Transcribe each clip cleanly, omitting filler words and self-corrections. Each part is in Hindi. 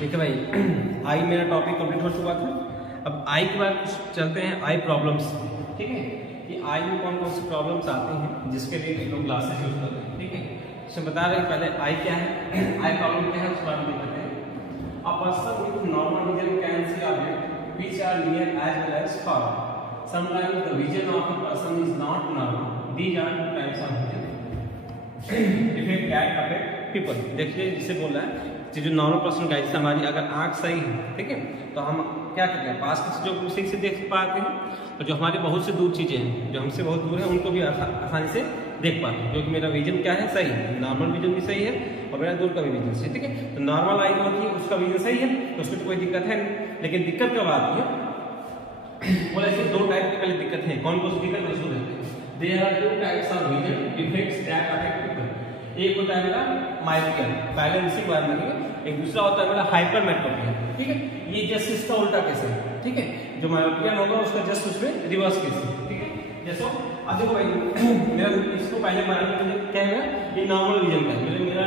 देखिए भाई, आई मेरा टॉपिक कंप्लीट हो चुका था। अब आई के बाद चलते हैं आई प्रॉब्लम्स। ठीक है, कि आई में कौन कौन सी प्रॉब्लम्स आते हैं जिसके लिए लोग क्लासेस यूज करते हैं। ठीक है, इसमें बता रहे हैं पहले आई क्या है, आई प्रॉब्लम क्या है, उसके बारे में देखते हैं। A person with normal vision can see object which are near as well as far. Sometimes the vision of a person is not normal. These are two types of vision effect that affect people. देखिए जिसे बोल रहा है जो नॉर्मल पर्सन का, जैसे हमारी अगर आंख सही है, ठीक है, तो हम क्या करते हैं, पास की चीज़ों को सही से देख पाते हैं, और जो हमारी बहुत से दूर चीज़ें हैं जो हमसे बहुत दूर है उनको भी आसानी से देख पाते हैं, क्योंकि मेरा विजन क्या है, सही है। नॉर्मल विजन भी सही है और मेरा दूर का भी विजन सही है। ठीक है, तो नॉर्मल आई होती है उसका विजन सही है तो उसमें तो कोई दिक्कत है नहीं। लेकिन दिक्कत कब आती है, बोले ऐसे दो टाइप की पहले दिक्कत है। कौन कौन सी दिक्कत उसको देखते हैं। There are two types of vision defects that affect people. एक होता है मेरा मायोपिया, पहले इसी के बारे में देखेंगे। एक दूसरा होता है मेरा हाइपरमेट्रोपिया। ठीक है, ये जस्ट इसका उल्टा केस है। ठीक है, जो मायोपिया होगा उसका जस्ट उसमें रिवर्स केस है। ठीक है, जैसे अब देखो भाई मेरा इसको पहले मायोपिया क्या है, ये नॉर्मल विजन का है। मेरा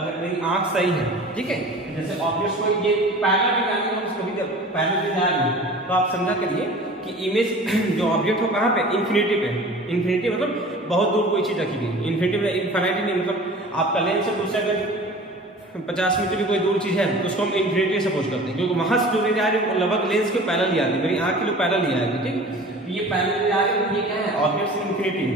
अगर मेरी आंख सही है, ठीक है, जैसे ऑब्जेक्ट्स को ये पैनल में जाने का उसको भी पैनल पे जा रही है, तो आप समझा करिए कि इमेज जो ऑब्जेक्ट हो कहाँ पे, इन्फिनिटी पे। इन्फिनिटी मतलब बहुत दूर कोई चीज रखी गई। इन्फिनिटी में इनफिनिटी नहीं, मतलब आपका लेंस से दूसरे अगर 50 मीटर भी कोई दूर चीज है तो उसको हम इन्फिनिटी सपोज करते हैं, क्योंकि वहां से जो रेंज आ रही है वो लगभग लेंस के पैरेलल ही आ रही है। मेरी आंख के लिए पैरेलल ही आ रही है। ठीक है, ये पैरेलल आ रही है, ये क्या है, ऑब्जेक्ट से इन्फिनिटी।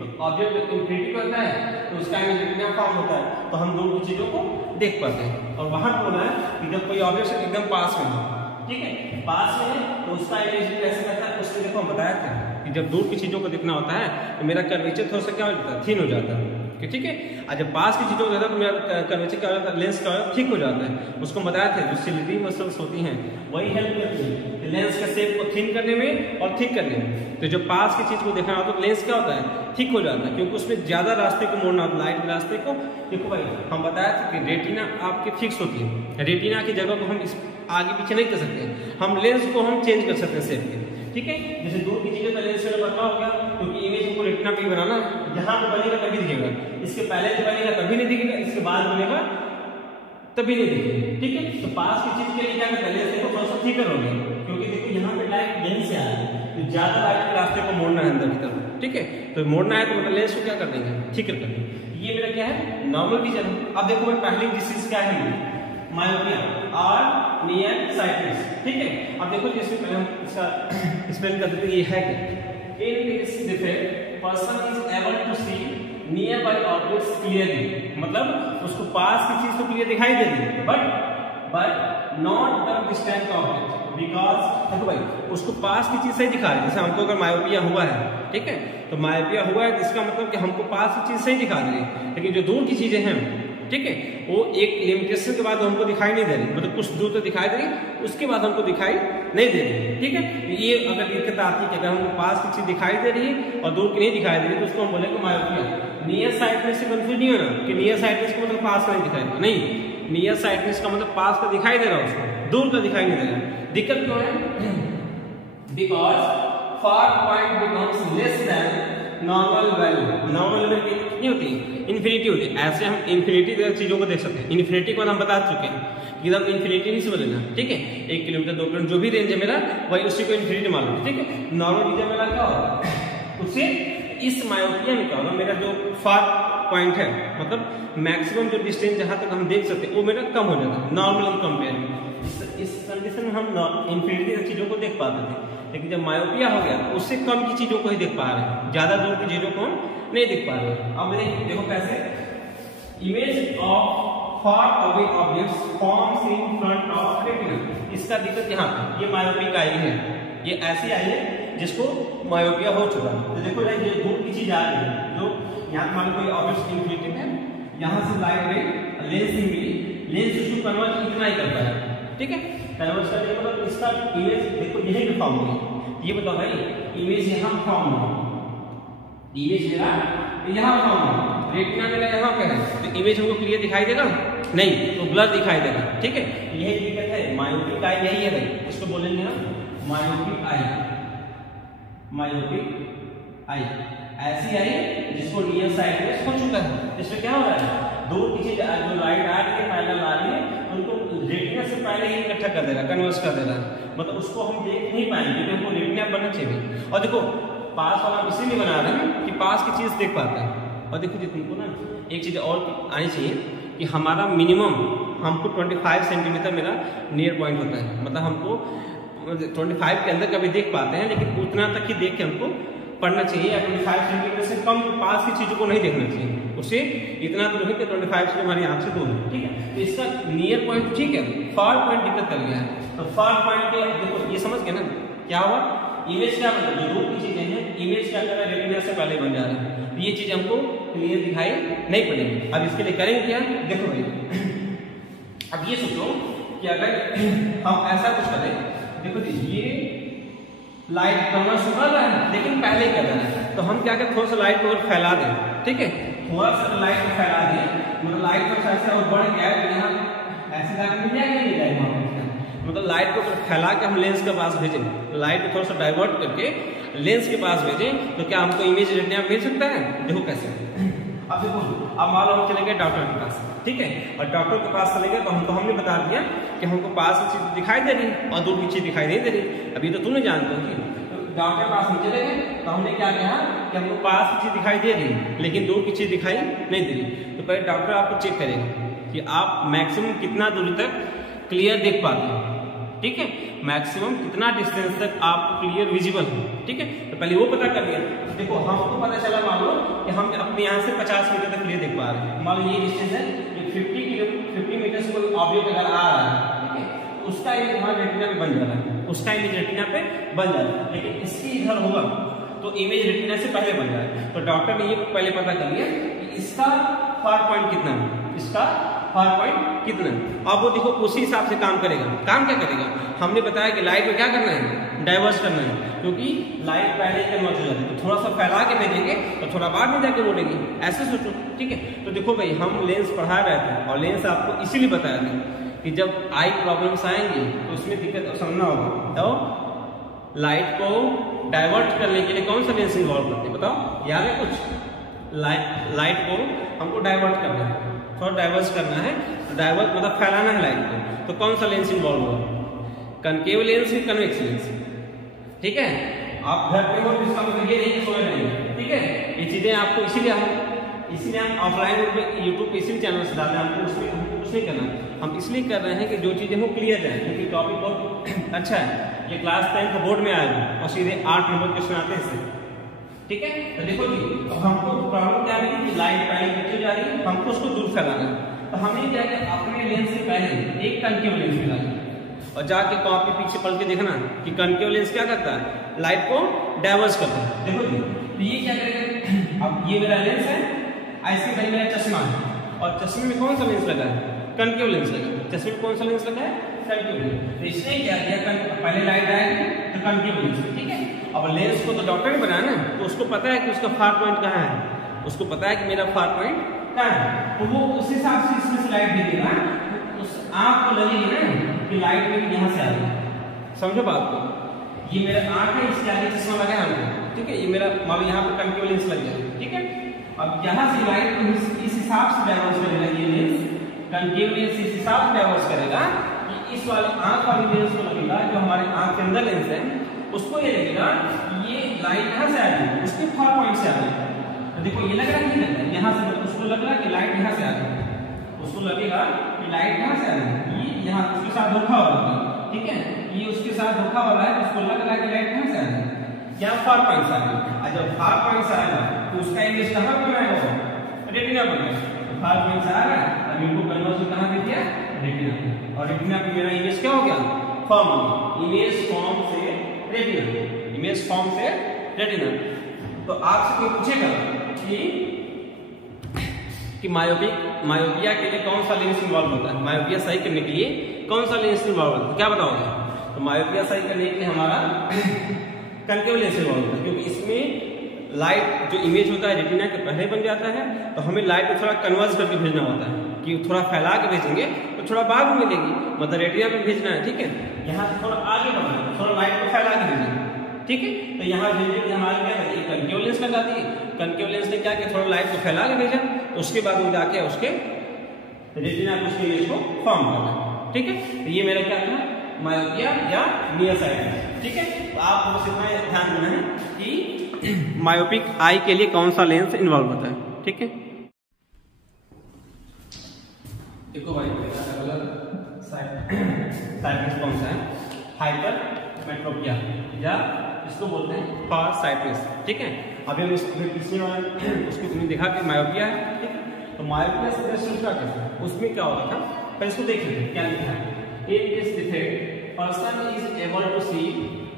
तो ऑब्जेक्ट इन्फिनिटी करता है तो उसका इमेज रेटिना फॉर्म होता है, तो हम दूर की चीजों को देख पाते हैं। और वहां पर होना है कि जब कोई ऑब्जेक्ट एकदम पास में हो, ठीक है, पास में है तो उसका इमेज कैसे करता है, उसमें देखो हम बताया था कि जब दूर की चीजों को देखना होता है तो मेरा कर्वेचर थोड़ा सा क्या हो जाता है, थिन हो जाता है। ठीक है, और जब पास की चीजों को देखता है तो मेरा कर्वेचर क्या हो जाता है, लेंस का थिक हो जाता है। उसको बताया था जो सिलियरी मसल्स होती हैं वही हेल्प करती है लेंस के शेप को थिन करने में और थिक करने में। तो जब पास की चीज को देखना होता है तो लेंस क्या होता है, थिक हो जाता है, क्योंकि उसमें ज्यादा रास्ते को मोड़ना होता है, लाइट रास्ते को। देखो भाई हम बताया था कि रेटिना आपकी फिक्स होती है, रेटिना की जगह को हम इस आगे पीछे नहीं कर सकते, हम लेंस को हम चेंज कर सकते हैं शेप के। ठीक है, जैसे दूर की चीजें का लेंस से बदलाव हो गया, क्योंकि इमेज को रेटिना पे बनाना, जहां पे बनेगा तभी दिखेगा, इसके पहले जो बनेगा तभी नहीं दिखेगा, इसके बाद बनेगा तभी नहीं दिखेगा। ठीक है, तो पास की चीज के लिए क्या करते हैं, लेंस को थोड़ा सा थिकर हो गया, क्योंकि देखो यहाँ पे लाइट यहीं से आ रही है, तो ज्यादा लाइट के रास्ते को मोड़ना है अंदर की तरफ। ठीक है, तो मोड़ना है तो मतलब लेंस को क्या कर देंगे, थिकर कर देंगे। ये मेरा क्या है, नॉर्मल विजन। अब देखो मैं पहली डिसीज क्या है, मायोपिया और नियर साइटनेस। ठीक है, अब देखो जैसे पहले हम इसका एक्सप्लेन कर देते हैं, ये है क्या। In this defect person is able to see nearby objects clearly, मतलब उसको पास की चीज तो क्लियर दिखाई दे रही है, but not the distant object, because देखो भाई उसको पास की चीज सही दिखा रही है। जैसे हमको अगर मायोपिया हुआ है, ठीक है, तो मायोपिया हुआ है इसका मतलब कि हमको पास की चीज सही दिखा रही है, लेकिन जो दूर की चीजें हैं, ठीक है, वो एक लिमिटेशन के बाद हमको दिखाई नहीं दे रही, मतलब कुछ दूर तो दिखाई दे रही, उसके बाद हमको दिखाई नहीं दे रही। ठीक है, ये अगर दिक्कत आती है कि अगर हमको पास की चीज दिखाई दे रही है और दूर की नहीं दिखाई दे रही तो उसको हम बोलेंगे मायोपिया। नियर साइटनेस से कंफ्यूज नहीं होना कि नियर साइटनेस का मतलब पास का नहीं दिखाई देगा, नहीं, नियर साइटनेस का मतलब पास का दिखाई दे रहा है, उसको दूर का दिखाई नहीं दे रहा। दिक्कत क्यों है, because far point becomes less than normal value. Normal value कितनी होती है, इन्फिनिटी होती है। ऐसे हम इन्फिनिटी चीजों को देख सकते हैं। इन्फिनिटी को हम बता चुके हैं, एकदम इन्फिनिटी नहीं समझना। ठीक है, 1 किलोमीटर 2 किलोमीटर जो भी रेंज है मेरा, वही उसी को इन्फिनिटी मान लो। ठीक है, नॉर्मल विजन मेरा क्या होगा, उससे इस मायोपिया में क्या होगा, मेरा जो फार पॉइंट है, मतलब मैक्सिमम जो डिस्टेंस जहां तक हम देख सकते हैं वो मेरा कम हो जाता है नॉर्मल इन कंपेयर। इस कंडीशन में हम इन्फिनिटी चीजों को देख पाते थे, लेकिन जब मायोपिया हो गया तो उससे कम की चीजों को ही देख पा रहे हैं, ज्यादा दूर की चीजों को हम नहीं देख पा रहे हैं। अब देखो कैसे, image of far away objects forms in front of retina. इसका दिक्कत यहाँ पे, ये मायोपिक आई है, ये ऐसी आई है जिसको मायोपिया हो चुका है। तो देखो ये दूर की चीज आ रही है, जो यहाँ मान कोई ऑब्जेक्ट इन्फिनिटी है, यहाँ से लाइट गई, लेंस से मिली, लेंस इसको कन्वर्ट इतना ही करता है। ठीक है, कन्वर्ट करने का मतलब इसका इमेज देखो यही पे फॉर्म होगी। ये बताओ भाई, इमेज यहाँ फॉर्म हो, इमेज मेरा यहाँ फॉर्म हो, रेटिना मेरा यहाँ पे है, तो इमेज हमको क्लियर दिखाई देगा नहीं, तो ब्लर दिखाई देगा। ठीक है, यही दिक्कत है, मायोपिक आई यही है भाई, इसको बोलेंगे हम मायोपिक आई। मायोपिक आई ऐसी आई जिसको नियर साइटनेस हो चुका है, जिसमें क्या हो रहा है, दूर की चीज जो लाइट आ रही है पैरेलल आ रही है, उनको रेटिना से पहले ही इकट्ठा कर दे रहा है, कन्वर्स कर दे रहा है, मतलब उसको हम देख नहीं पाएंगे क्योंकि हमको रेटिना बनना चाहिए। और देखो पास वाला इसीलिए बना रहे हैं कि पास की चीज़ देख पाता है। और देखो जी तुमको ना एक चीज़ और आनी चाहिए कि हमारा मिनिमम हमको 25 सेंटीमीटर मेरा नियर पॉइंट होता है, मतलब हमको 25 के अंदर कभी देख पाते हैं, लेकिन उतना तक ही देख के हमको पढ़ना चाहिए। 25 सेंटीमीटर से कम पास की चीज़ों को नहीं देखना चाहिए, उससे इतना दूर है कि 25 से हमारी आँख से दूर है, ठीक है। तो इसका नियर पॉइंट ठीक है, फार पॉइंट दिक्कत कर गया है। तो फार पॉइंट के देखो ये समझ गए ना क्या हुआ, इमेज क्या मतलब जो दूर की चीजें हैं इमेज क्या कर रहा है, रेटिना से पहले बन जा रहा है। तो ये चीज हमको क्लियर दिखाई नहीं पड़ेगी। अब इसके लिए करेंगे क्या, देखो भाई अब ये सोचो कि अगर हम ऐसा कुछ करें, देखो ये लाइट कन्वर्स कर रहा है लेकिन पहले कर रहा है, तो हम क्या करें थोड़ा सा लाइट को फैला दें, ठीक है, थोड़ा सा लाइट को फैला दें, मतलब लाइट को ऐसे और बढ़ गया है यहाँ ऐसे जाके मिल जाएगा, नहीं जाएगा, मतलब लाइट को फैला के हम लेंस के पास भेजें, लाइट को थोड़ा सा डाइवर्ट करके लेंस के पास भेजें, तो क्या हमको इमेज रेटिना मिल सकता है। देखो कैसे, अब देखो अब मान लो हम चले गए डॉक्टर के पास, ठीक है, और डॉक्टर के पास चले गए तो हमने बता दिया कि हमको पास की चीज दिखाई दे रही और दूर की चीज दिखाई नहीं दे रही। अभी तो तुम नहीं जानते हो कि डॉक्टर के पास हम चले गए तो हमने क्या कहा कि हमको पास की चीज दिखाई दे रही लेकिन दूर की चीज दिखाई नहीं दे रही। तो पहले डॉक्टर आपको चेक करेगा कि आप मैक्सिमम कितना दूरी तक क्लियर देख पाते हो, ठीक है, मैक्सिमम कितना डिस्टेंस तक आपको क्लियर विजिबल है, ठीक है। तो पहले वो पता कर लिया। देखो हमको पता चला मान लो कि हम अपने यहाँ से 50 मीटर तक क्लियर देख पा रहे हैं, मान लो ये डिस्टेंस है, ये 50 मीटर से कोई ऑब्जेक्ट अगर आ रहा है, ठीक है, उसका इमेज हमारे रेटिना पे बन जा रहा है, उसका इमेज रेटिना पे बन जा रहा है, लेकिन इसकी इधर होगा तो इमेज रेटिना से पहले बन रहा है। तो डॉक्टर ने ये पहले पता कर लिया कि इसका फार पॉइंट कितना है, इसका फार पॉइंट कितना है। अब वो देखो उसी हिसाब से काम करेगा। काम क्या करेगा, हमने बताया कि लाइट में क्या करना है, डाइवर्स करना है, क्योंकि लाइट पहले कन्वर्ट हो जाती है, तो थोड़ा सा फैला के भेजेंगे तो थोड़ा बाद में जाके बोलेंगे, ऐसे सोचो, ठीक है। तो देखो भाई हम लेंस पढ़ा रहे थे और लेंस आपको इसीलिए बताया था कि जब आई प्रॉब्लम्स आएंगी तो उसमें दिक्कत समझना होगा। तो लाइट को डाइवर्ट करने के लिए कौन सा लेंस इन्वॉल्व करते हैं बताओ, याद है कुछ, लाइट को हमको डाइवर्ट करना है, थोड़ा डाइवर्स करना है, तो डाइवर्ट मतलब फैलाना है लाइट को, तो कौन सा लेंस इन्वॉल्व होगा, कनकेव लेंस या कन्वेक्स लेंस, ठीक है। आप घर पे हो तो इसका मतलब ये नहीं कि सोए नहीं, ठीक है, ये चीजें आपको इसीलिए हम ऑफलाइन यूट्यूब पे इसी चैनल से डालते हैं, हमको उसमें कुछ नहीं करना, हम इसलिए कर रहे हैं कि जो चीजें वो क्लियर है, क्योंकि टॉपिक बहुत अच्छा है, ये क्लास 10 बोर्ड में आएगा और सीधे 8 नंबर क्वेश्चन आते हैं इससे, ठीक है। तो देखो जी अब हमको प्रॉब्लम क्या है कि लाइट पहले नीचे जा रही है, हमको उसको दूर फैलाना है, तो हमें क्या है अपने लेंस से पहले एक कनकेव लेंस मिलाएंगे और जाके कॉपी पीछे पढ़ के देखना कि कनकेव लेंस क्या करता है, लाइट को डाइवर्स करता है। देखो जी तो ये क्या करेगा, अब ये मेरा लेंस है, ऐसे पहले मेरा चश्मा है और चश्मे में कौन सा लेंस लगा है, कनकेव लेंस लगा है, चश्मे में कौन सा लेंस लगा है, कनकेव लेंस। तो इसने क्या किया, पहले लाइट आएगी तो कनकेव लेंस, ठीक है। अब लेंस को तो डॉक्टर ने बनाया ना, तो उसको पता है कि उसका फार पॉइंट कहाँ है, उसको पता है कि मेरा फार पॉइंट कहाँ है, तो वो उस हिसाब से इसमें से लाइट भेजेगा, उस आँख को लगेगी ना कि लाइट में यहाँ से आ रही है, समझो बात को। ये मेरा आँख है, इसके आगे चश्मा लगा है हमको, ठीक है, ये मेरा मान लो यहाँ पे कनकेव लेंस लग गया, ठीक है। अब यहाँ से लाइट को इस हिसाब से डाइवर्स करेगा, ये लेंस कनकेव लेंस इस हिसाब से डाइवर्स करेगा कि इस वाले आँख वाली लेंस को लगेगा, जो हमारे आँख के अंदर लेंस है उसको ये लगेगा ये लाइट यहाँ से आ रही है, उसके फार पॉइंट से आ रही है। तो देखो ये लग रहा है नहीं लग रहा है, यहाँ से उसको लग रहा है कि लाइट यहाँ से आ रही है, उसको लगेगा कि लाइट यहाँ से आ रही है, ये यहाँ उसके साथ धोखा हो रहा है, ठीक है, ये उसके साथ धोखा हो रहा है, उसको लग रहा है कि लाइट यहाँ से आ रही है, क्या फार पॉइंट से आ रही है। और जब फार पॉइंट से आएगा तो उसका इमेज कहाँ बनाएगा, रेटिना बनाएगा। फार पॉइंट से आ रहा है, अब इनको कन्वर्स कहाँ दे दिया, रेटिना, और रेटिना पे मेरा इमेज क्या हो गया, फॉर्म हो गया, इमेज फॉर्म से रेटिना, इमेज फॉर्म से रेटिना। तो आपसे कोई पूछेगा कि मायोपिया के लिए कौन सा लेंस इन्वॉल्व होता है, मायोपिया सही करने के लिए कौन सा लेंस इन्वॉल्व होता है, क्या बताओगे। तो मायोपिया सही करने के लिए हमारा कनकेव लेंस इन्वॉल्व होता है, क्योंकि इसमें लाइट जो इमेज होता है रेटिना के पहले बन जाता है, तो हमें लाइट को थोड़ा कन्वर्स करके भेजना होता है कि थोड़ा फैला के भेजेंगे तो थोड़ा बाद में मिलेगी, मतलब रेटिना पे भेजना है, ठीक है, यहाँ से थोड़ा आगे बढ़ना है, थोड़ा लाइट को फैला के भेजेंगे, ठीक है। तो यहाँ भेजने के हमारे क्या करिए, कनकेव लेंस लगा दिए, कनकेव लेंस ने क्या किया, थोड़ा लाइट को फैला के भेजा, तो उसके बाद वो जाके उसके रेटिना को उसके इमेज को फॉर्म करना, ठीक है। तो ये मेरा क्या था, मायोपिया या नियर साइटनेस। ठीक है, तो आपको बस इतना ध्यान देना है कि मायोपिक आई के लिए कौन सा लेंस इन्वॉल्व होता है। ठीक है, देखो भाई साइटनेस कौन सा है, हाइपरमेट्रोपिया या इसको बोलते हैं फार साइटनेस। ठीक है, अभी हम पिछले वाले उसको तुमने देखा कि मायोपिया है। ठीक है, तो मायोपिया से क्या करते हैं, उसमें क्या होता था, पहले इसको देख लेते हैं क्या लिखा है। In this defect, person is able to see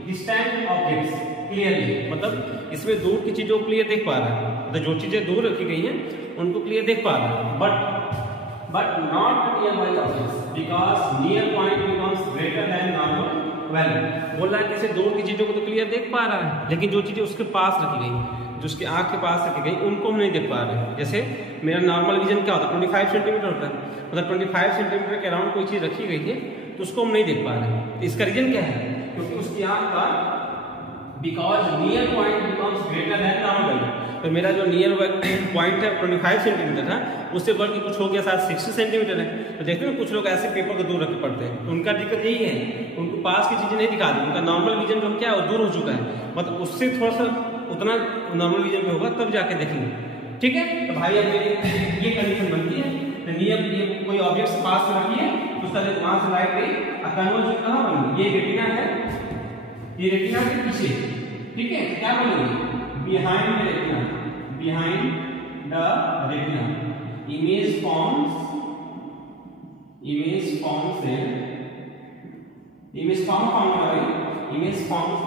distant objects clearly, मतलब इसमें दूर की चीजों को क्लियर देख पा रहा है, मतलब जो चीजें दूर रखी गई हैं उनको क्लियर देख पा रहा है, but not nearby objects because near point becomes greater than normal value। बोल रहा है कि इसे दूर की चीजों को तो क्लियर देख पा रहा है, लेकिन जो चीजें उसके पास रखी गई, जो उसकी आंख के पास रखी गई, उनको हम नहीं देख पा रहे हैं। जैसे मेरा नॉर्मल विजन क्या होता है, 25 सेंटीमीटर होता है, मतलब 25 सेंटीमीटर के अराउंड कोई चीज रखी गई है तो उसको हम नहीं देख पा रहे हैं। तो इसका रीजन क्या है, क्योंकि उसकी आंख का because near point becomes greater than normal. तो मेरा जो नियर पॉइंट है 25 सेंटीमीटर था, उससे बढ़ के कुछ हो गया शायद 60 सेंटीमीटर है। तो देखते हैं कुछ लोग ऐसे पेपर को दूर रख के पढ़ते हैं, तो उनका दिक्कत यही है, उनको पास की चीजें नहीं दिखाती, उनका नॉर्मल विजन जो क्या है वो दूर हो चुका है, मतलब उससे थोड़ा सा उतना नॉर्मल विजन पे होगा तब जाके देखेंगे। ठीक है, तो भाई अब ये कंडीशन बनती है, तो नियर ये कोई ऑब्जेक्ट पास में रखी है, उसका वहां से लाइट गई, कन्वर्ज कहां बनी, ये रेटिना है, ये रेटिना के पीछे। ठीक है, क्या बोलेंगे, behind the retina, behind the retina image forms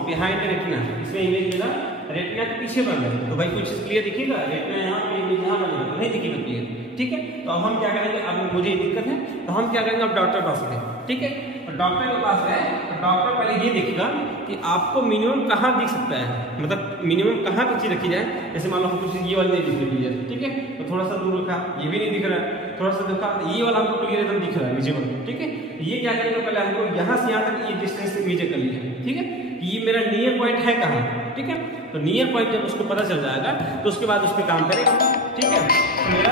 behind the retina. इसमें इमेज मेरा रेटिना के पीछे बन रहा है, तो भाई कुछ क्लियर दिखेगा, रेटिना यहाँ पे इमेज यहाँ बनेगा, तो नहीं दिखेगा क्लियर। ठीक है, तो अब हम क्या करेंगे, अब मुझे दिक्कत है तो हम क्या करेंगे, अब डॉक्टर के पास गए। ठीक है, तो डॉक्टर के पास गए तो डॉक्टर पहले ये देखेगा कि आपको मिनिमम कहाँ दिख सकता है, मतलब मिनिमम कहाँ की चीज रखी जाए। जैसे मान लो हम कुछ ये वाली नहीं दिख रही है, ठीक है, तो थोड़ा सा दूर रखा, ये भी नहीं दिख रहा है, थोड़ा सा देखा, ये वाला हमको क्लियर एकदम दिख रहा है विजिबल। ठीक है, ये क्या करेंगे, पहले हमको यहाँ से यहाँ तक ये डिस्टेंस मेजर कर लिया। ठीक है, ये मेरा नियर पॉइंट है कहाँ। ठीक है, तो नियर पॉइंट जब उसको पता चल जाएगा तो उसके बाद उस पर काम करेगा। ठीक है, तो मेरा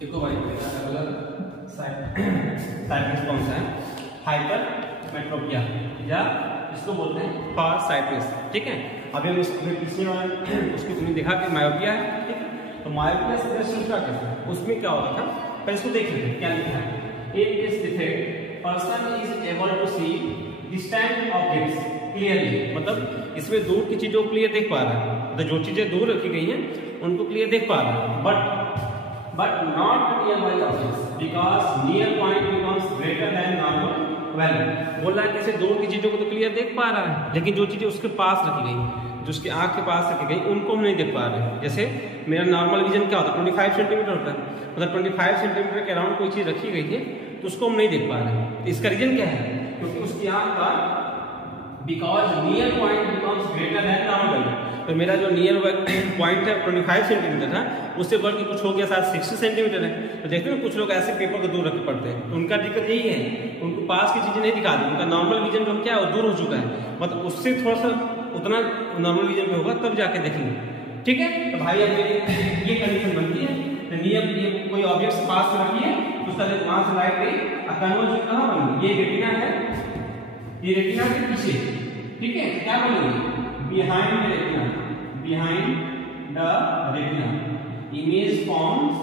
देखो भाई साइटनेस कौन सा है, हाइपरमेट्रोपिया या इसको बोलते हैं फार साइटनेस। ठीक है, अभी हम पिछले वाले उसको तुमने देखा कि मायोपिया है। ठीक है, तो मायोपिया से क्या करते हैं, उसमें क्या होता था, पहले इसको देख लेते हैं क्या लिखा है। In this defect, person is able to see distant objects clearly, मतलब इसमें दूर की चीजों को क्लियर देख पा रहा है, तो जो चीजें दूर रखी गई हैं उनको क्लियर देख पा रहा है, but not nearby objects because near point becomes greater than normal value। बोल रहा है कि इसे दूर की चीजों को तो क्लियर देख पा रहा है, लेकिन जो चीजें उसके पास रखी गई, जो उसकी आंख के पास रखी गई, उनको हम नहीं देख पा रहे हैं। जैसे मेरा नॉर्मल विजन क्या होता है, 25 सेंटीमीटर होता है, मतलब 25 सेंटीमीटर के अराउंड कोई चीज रखी गई है तो उसको हम नहीं देख पा रहे हैं। इसका रीजन क्या है, क्योंकि उसकी आंख का because near point becomes greater than normal. तो मेरा जो नियर पॉइंट है 25 सेंटीमीटर था, उससे बढ़ के कुछ हो गया शायद 60 सेंटीमीटर है। तो देखते हैं कुछ लोग ऐसे पेपर को दूर रख के पढ़ते हैं, तो उनका दिक्कत यही है, उनको पास की चीजें नहीं दिखाती, उनका नॉर्मल विजन जो क्या है वो दूर हो चुका है, मतलब उससे थोड़ा सा उतना नॉर्मल विजन पे होगा तब जाके देखेंगे। ठीक है, तो भाई अब ये कंडीशन बनती है, तो नियर ये कोई ऑब्जेक्ट पास में रखी है, उसका वहां से लाइट गई, कन्वर्ज कहां बनी, ये रेटिना है, ये रेटिना के पीछे। ठीक है, क्या बोलेंगे, behind the retina, behind the retina image forms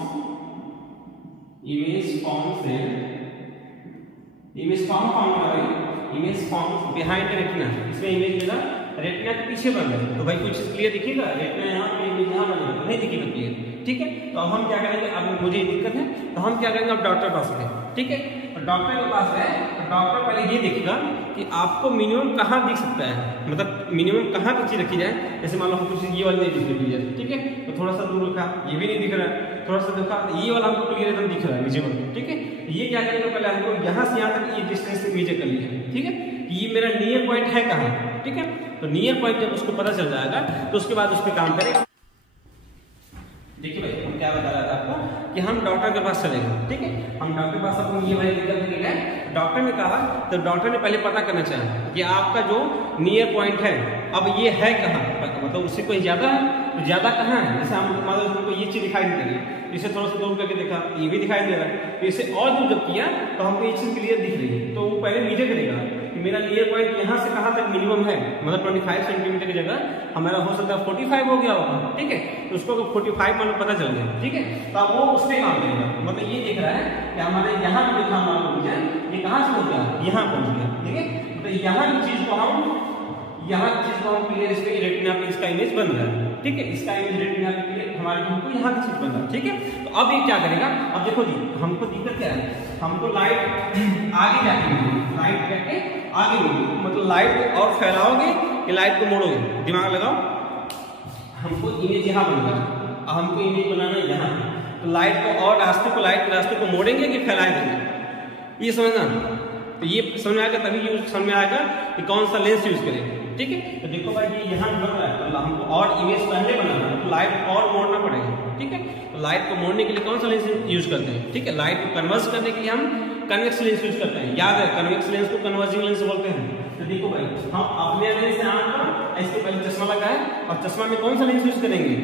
behind the retina. इसमें इमेज मेरा रेटिना के पीछे बन रहा है, तो भाई कुछ क्लियर दिखेगा, रेटिना यहाँ पे इमेज यहाँ बनेगा, तो नहीं दिखेगा क्लियर। ठीक है, तो अब हम क्या करेंगे, अब मुझे दिक्कत है तो हम क्या करेंगे, अब डॉक्टर के पास गए। ठीक है, तो डॉक्टर के पास गए तो डॉक्टर पहले ये देखेगा कि आपको मिनिमम कहाँ दिख सकता है, मतलब मिनिमम कहाँ की चीज रखी जाए। जैसे मान लो हम कुछ ये वाली नहीं दिख रही है, ठीक है, तो थोड़ा सा दूर रखा, ये भी नहीं दिख रहा है, थोड़ा सा देखा, ये वाला हमको क्लियर एकदम दिख रहा है विजिबल। ठीक है, ये क्या करेंगे, पहले हमको यहाँ से यहाँ तक ये डिस्टेंस मेजर कर लिया। ठीक है, ये मेरा नियर पॉइंट है कहाँ। ठीक है, तो नियर पॉइंट जब उसको पता चल जाएगा तो उसके बाद उस पर काम करेगा। देखिए भाई हम क्या बता रहा था आपको कि हम डॉक्टर के पास चले गए। ठीक है, हम डॉक्टर के पास अपनी ये वाली दिक्कत लेके गए, डॉक्टर ने कहा, तो डॉक्टर ने पहले पता करना चाहा कि आपका जो नियर पॉइंट है अब ये है कहाँ, मतलब उससे कोई ज्यादा है तो ज्यादा कहाँ है, जैसे हम मतलब हमको ये चीज दिखाई दे रही है, इसे थोड़ा सा दूर करके देखा ये भी दिखाई दे रहा है, तो इसे और दूर जब किया तो हमको ये चीज क्लियर दिख रही है। तो वो पहले नीचे करेगा कि मेरा नियर पॉइंट यहाँ से कहाँ तक मिनिमम है, मतलब 25 सेंटीमीटर की जगह हमारा हो सकता है 45 हो गया होगा, ठीक है। तो उसको 45 मान पता चल गया, ठीक है। तो अब वो उस पर काम करेगा, मतलब ये देख रहा है कि हमारे यहाँ पे देखा मान लीजिए ये कहाँ से पहुंच गया, यहाँ पहुंच गया, ठीक है। तो यहाँ की चीज को हम क्लियर इसके रेटिना पे इसका इमेज बन रहा है, ठीक है। इसका इमेज रेटिना पे क्लियर हमारे हमको यहाँ की चीज बन रहा है, ठीक है। तो अब ये क्या करेगा, अब देखो जी हमको दिक्कत क्या है, हमको लाइट आगे जाके लाइट जाके आगे मिलेगी, मतलब लाइट और फैलाओगे कि लाइट को मोड़ोगे, दिमाग लगाओ। हमको इमेज यहाँ बन रहा, हमको इमेज बनाना है यहाँ, तो लाइट को और लाइट के रास्ते को मोड़ेंगे कि फैलाए देंगे, ये समझना। तो ये समझ में आएगा तभी यूज समझ में आएगा कि कौन सा लेंस यूज करेंगे, ठीक है। तो देखो भाई ये यहाँ बन रहा है, तो हमको और इमेज पहले बनाना है, तो लाइट और मोड़ना पड़ेगा, ठीक है। तो लाइट को मोड़ने के लिए कौन सा लेंस यूज करते हैं, ठीक है। लाइट को कन्वर्स करने के लिए हम कन्वेक्स लेंस यूज करते हैं, याद है कन्वेक्स लेंस को कन्वर्जिंग लेंस बोलते हैं। तो देखो भाई हम अपने लेंस से आंख पर इसके पहले चश्मा लगा है, और चश्मा में कौन सा लेंस यूज करेंगे,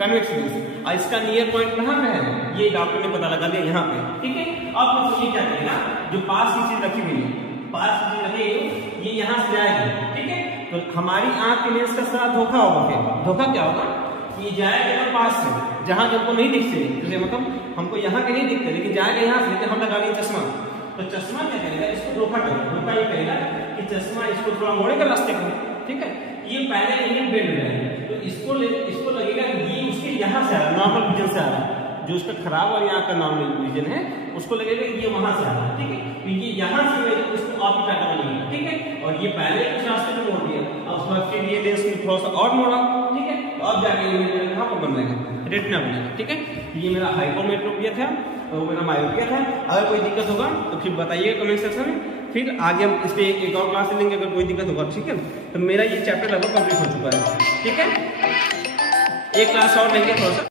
कन्वेक्स लेंस। और इसका नियर पॉइंट कहाँ पे है, ये डॉक्टर ने पता लगा दिया यहाँ पे, ठीक है। अब ये क्या करेगा, जो पास की चीज रखी हुई है, पास की चीज रखी ये यहाँ से जाएगी, ठीक है। तो हमारी आंख के लेंस का सारा धोखा होगा, फिर धोखा क्या होगा, ये जाएगा पास से जहां हमको नहीं दिखते, जैसे मतलब हमको यहाँ के नहीं दिखते, लेकिन जाएगा यहाँ से, लेकिन हम लगा लेंगे चश्मा, तो चश्मा क्या करेगा, इसको धोखा करेगा। धोखा ये करेगा कि चश्मा इसको थोड़ा मोड़ेगा रास्ते को, ठीक है। ये पहले इमेज बेंड हो जाएगा, तो इसको लगेगा कि ये उसके यहाँ से आ रहा है, नॉर्मल विजन से आ रहा है, जो उसका खराब और यहाँ का नॉर्मल विजन है उसको लगेगा कि ये वहां से आ रहा है, ठीक है। तो ये यहाँ से उसको और भी पैटर्न लगेगा, ठीक है। और ये पहले उस रास्ते को मोड़ दिया, अब उसके बाद फिर ये लेंस में थोड़ा सा और मोड़ा, ठीक है। तो अब जाके ये कहाँ पर बन जाएगा, रेटिना बनेगा, ठीक है। ये मेरा हाइपोमेट्रोपिया था, तो मेरा मायोपिया था। अगर कोई दिक्कत होगा तो फिर बताइएगा कमेंट सेक्शन में, फिर आगे हम इस पे एक और क्लास लेंगे अगर कोई दिक्कत होगा, ठीक है। तो मेरा ये चैप्टर लगभग कंप्लीट हो चुका है, ठीक है। एक क्लास और लेंगे थोड़ा सा।